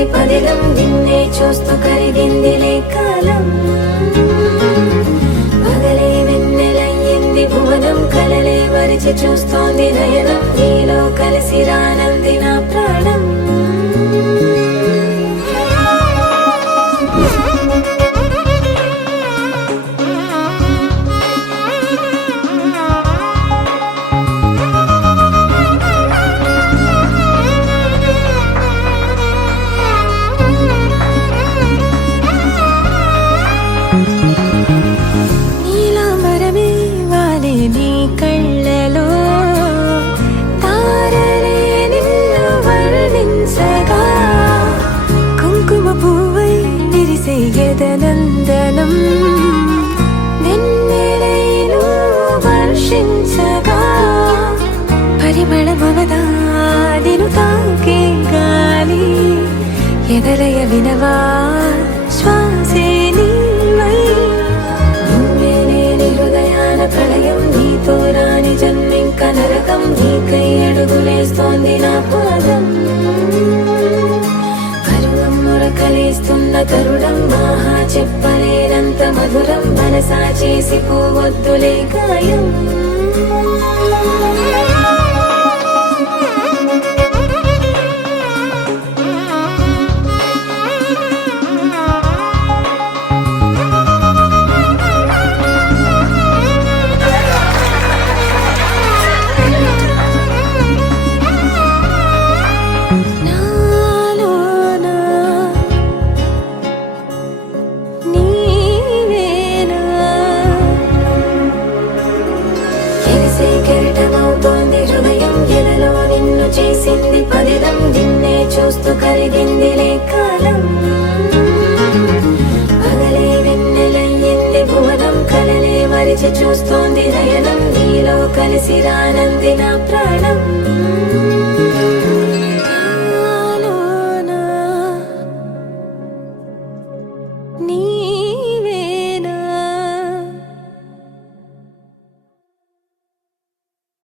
చేసింది పదిలం, నిన్నే చూస్తూ కరిగిందిలే కాలం. పగలే వెన్నెలయ్యింది భువనం, కలలే మరిచి చూస్తోంది నయనం. నీలో కలిసి రానంది నా ప్రాణం. నందనం వెన్నెలైలో వర్షించగా పరిమళమవదా నిను తాకే గాలి. ఎదలయ వినవా శ్వాసే నీవై. నువ్వే లేని హృదయాల ప్రళయం, నీతో రాని జన్మింక నరకం. నీకై అడుగులేస్తోంది నా పాదం. కలిస్తున్న తరుణం ఆహా చెప్పలేనంత మధురం. మనసా చేసి పోవద్దులే గాయం. కెరటమవుతోంది హృదయం, ఎదలో నిన్ను చేసింది పదిలం. నిన్నే చూస్తూ కరిగిందిలే కాలం. పగలే వెన్నెలయ్యింది భువనం, కలలే మరిచి చూస్తోంది నయనం. నీలో కలిసి రానంది నా ప్రాణం.